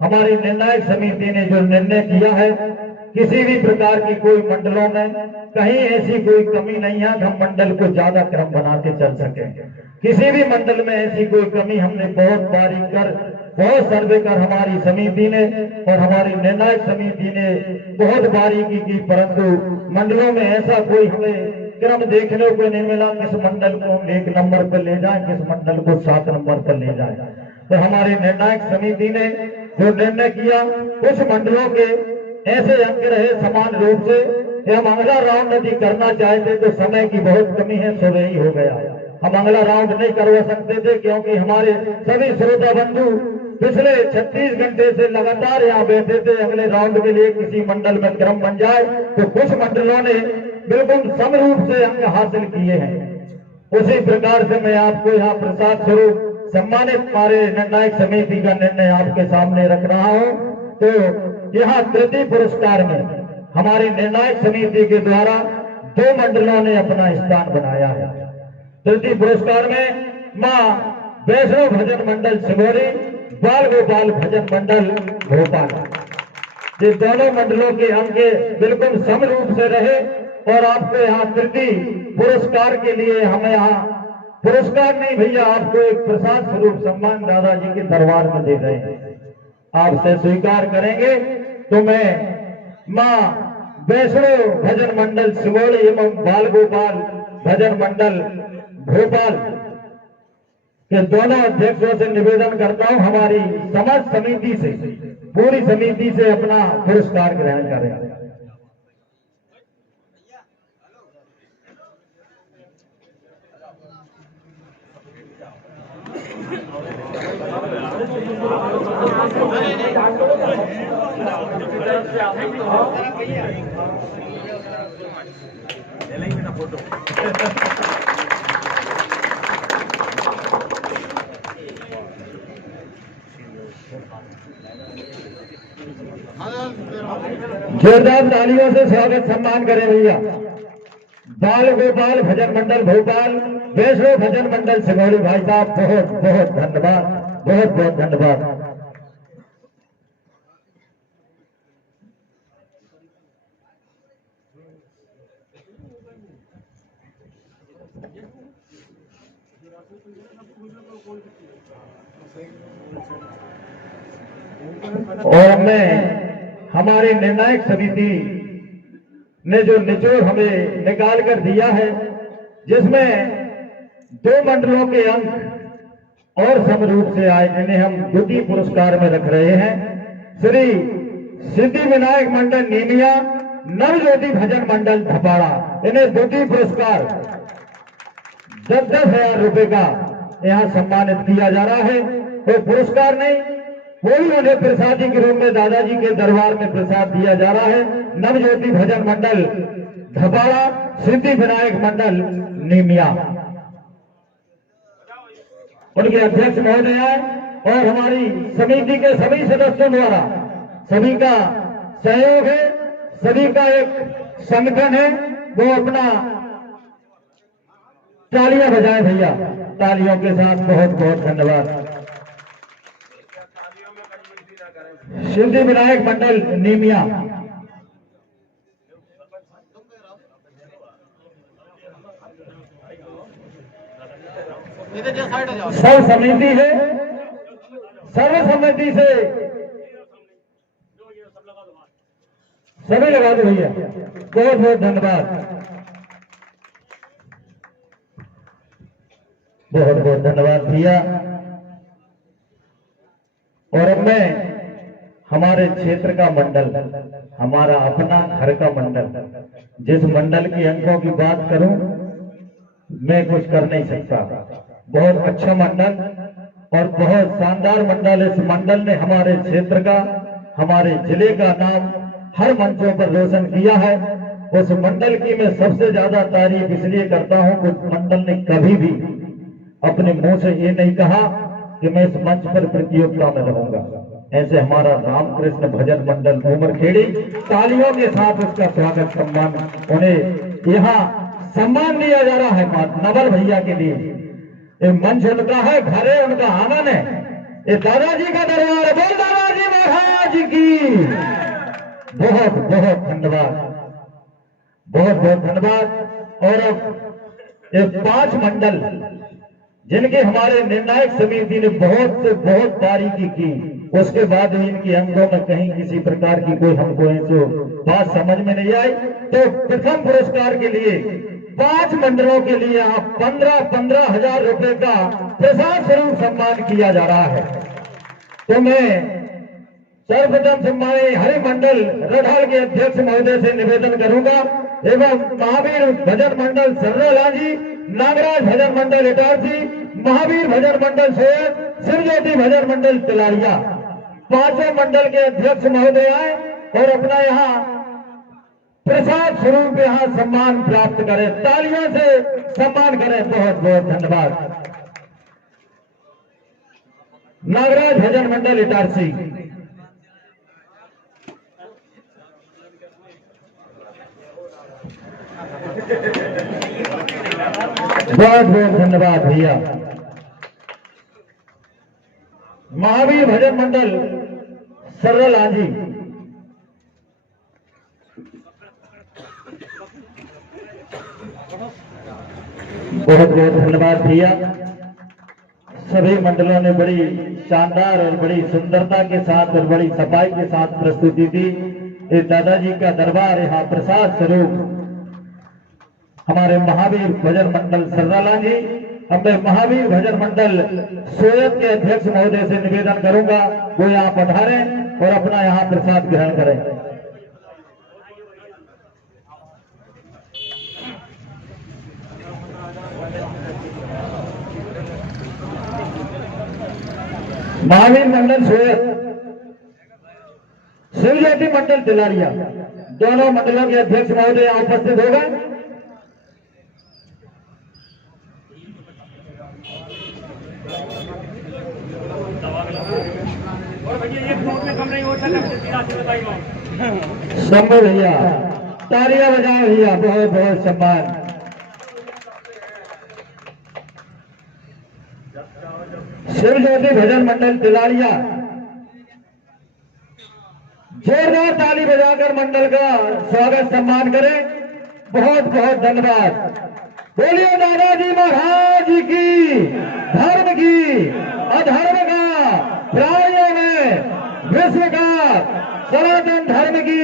हमारी निर्णायक समिति ने जो निर्णय किया है, किसी भी प्रकार की कोई मंडलों में कहीं ऐसी कोई कमी नहीं है कि हम मंडल को ज्यादा क्रम बना के चल सके। किसी भी मंडल में ऐसी कोई कमी हमने बहुत बारीक कर, बहुत सर्वे कर हमारी समिति ने और हमारी निर्णायक समिति ने बहुत बारीकी की, परंतु मंडलों में ऐसा कोई हमें क्रम देखने को नहीं मिला किस मंडल को 1 नंबर पर ले जाए, किस मंडल को 7 नंबर पर ले जाए। तो हमारी निर्णायक समिति ने जो निर्णय किया, कुछ मंडलों के ऐसे अंक रहे समान रूप से कि हम अगला राउंड यदि करना चाहते तो समय की बहुत कमी है, सुबह ही हो गया। हम अगला राउंड नहीं करवा सकते थे क्योंकि हमारे सभी श्रोता बंधु पिछले 36 घंटे से लगातार यहाँ बैठे थे अगले राउंड के लिए किसी मंडल में क्रम बन जाए। तो कुछ मंडलों ने बिल्कुल सम रूप से अंक हासिल किए हैं। उसी प्रकार से मैं आपको यहाँ प्रसाद स्वरूप सम्मानित हमारे निर्णायक समिति का निर्णय आपके सामने रख रहा हूँ। तो यहाँ तृतीय पुरस्कार में हमारी निर्णायक समिति के द्वारा 2 मंडलों ने अपना स्थान बनाया है। तृतीय पुरस्कार में माँ वैष्णो भजन मंडल सिमोरी, बाल गोपाल भजन मंडल भोपाल, ये दोनों मंडलों के अंक बिल्कुल सम रूप से रहे। और आपको यहाँ तृतीय पुरस्कार के लिए हमें यहाँ पुरस्कार नहीं भैया, आपको एक प्रसाद स्वरूप सम्मान दादाजी के दरबार में दे रहे हैं। आपसे स्वीकार करेंगे तो मैं माँ वैष्णो भजन मंडल सिमोली एवं बाल गोपाल भजन मंडल भोपाल के दोनों अध्यक्षों से निवेदन करता हूं हमारी समस्त समिति से, पूरी समिति से अपना पुरस्कार ग्रहण करें। जोरदार तालियों से स्वागत सम्मान करें भैया। बाल गोपाल भजन मंडल भोपाल, वैष्णो भजन मंडल सिमोली, भाई साहब बहुत बहुत धन्यवाद, बहुत बहुत धन्यवाद। और मैं हमारी निर्णायक समिति ने जो निचोड़ हमें निकाल कर दिया है, जिसमें 2 मंडलों के अंक और सम रूप से आए, जिन्हें हम द्वितीय पुरस्कार में रख रहे हैं। श्री सिद्धि विनायक मंडल नीमिया, नवज्योति भजन मंडल धपाड़ा, इन्हें द्वितीय पुरस्कार 10,000 रुपए का यहाँ सम्मानित किया जा रहा है। कोई पुरस्कार नहीं, कोई उन्हें प्रसादी के रूप में दादाजी के दरबार में प्रसाद दिया जा रहा है। नवज्योति भजन मंडल धपाड़ा, सिद्धि विनायक मंडल नीमिया, उनके अध्यक्ष महोदय और हमारी समिति के सभी सदस्यों द्वारा सभी का सहयोग है, सभी का एक संगठन है। वो अपना तालियां बजाए भैया, तालियों के साथ बहुत बहुत धन्यवाद। सिद्धि विनायक मंडल नीमिया, सर्व समिति है, सर्व समिति से सभी लगा दो भैया, बहुत बहुत धन्यवाद, बहुत बहुत धन्यवाद भैया। और अब मैं हमारे क्षेत्र का मंडल, हमारा अपना घर का मंडल, जिस मंडल के अंकों की बात करूं मैं कुछ कर नहीं सकता। बहुत अच्छा मंडल और बहुत शानदार मंडल। इस मंडल ने हमारे क्षेत्र का, हमारे जिले का नाम हर मंचों पर रोशन किया है। उस मंडल की मैं सबसे ज्यादा तारीफ इसलिए करता हूं कि उस मंडल ने कभी भी अपने मुंह से ये नहीं कहा कि मैं इस मंच पर प्रतियोगिता में रहूंगा। ऐसे हमारा रामकृष्ण भजन मंडल उमरखेड़ी, तालियों के साथ उसका स्वागत सम्मान उन्हें यहाँ सम्मान दिया जा रहा है नवल भैया के लिए। ये मंच उनका है, घर है उनका, आंगन है, ये दादाजी का दरबार है। बोल दादाजी महाराज की। बहुत बहुत धन्यवाद, बहुत बहुत धन्यवाद। और अब ये 5 मंडल जिनके हमारे निर्णायक समिति ने बहुत से बहुत बारीकी की, उसके बाद भी इनकी अंगों में कहीं किसी प्रकार की कोई हमको ऐसे बात समझ में नहीं आई। तो प्रथम पुरस्कार के लिए 5 मंडलों के लिए आप 15-15 हजार रुपए का प्रसाद स्वरूप सम्मान किया जा रहा है। तो मैं सर्वप्रथम सम्मानित हरि मंडल रढ़ाल के अध्यक्ष महोदय से निवेदन करूंगा एवं महावीर भजन मंडल सर्रालाजी, नागराज भजन मंडल इटारसी, महावीर भजन मंडल सोयत, शिवज्योति भजन मंडल तिलारिया, 5 मंडल के अध्यक्ष महोदय आए और अपना यहाँ प्रसाद स्वरूप यहाँ सम्मान प्राप्त करें। तालियों से सम्मान करें। बहुत बहुत धन्यवाद। नागराज भजन मंडल इटारसी। बहुत बहुत धन्यवाद भैया। महावीर भजन मंडल सर्रालाजी। बहुत बहुत धन्यवाद भैया। सभी मंडलों ने बड़ी शानदार और बड़ी सुंदरता के साथ और बड़ी सफाई के साथ प्रस्तुति दी। ये दादाजी का दरबार यहाँ प्रसाद स्वरूप हमारे महावीर भजन मंडल सर्रालाजी। अब मैं महावीर भजन मंडल सोयत के अध्यक्ष महोदय से निवेदन करूंगा वो यहाँ पधारें और अपना यहाँ प्रसाद ग्रहण करें। महावीर मंडल सोयत, शिवज्योति मंडल तिलारिया, दोनों मंडलों के अध्यक्ष महोदय यहाँ उपस्थित हो गए। शंभू भैया तालियां बजाएं भैया। बहुत बहुत सम्मान। शिवज्योति भजन मंडल तिलारिया, जोरदार ताली बजाकर मंडल का स्वागत सम्मान करें। बहुत बहुत धन्यवाद। बोलिए दादाजी महाराज की। धर्म की अधर्म का प्राणियों में विश्व का सनातन धर्म की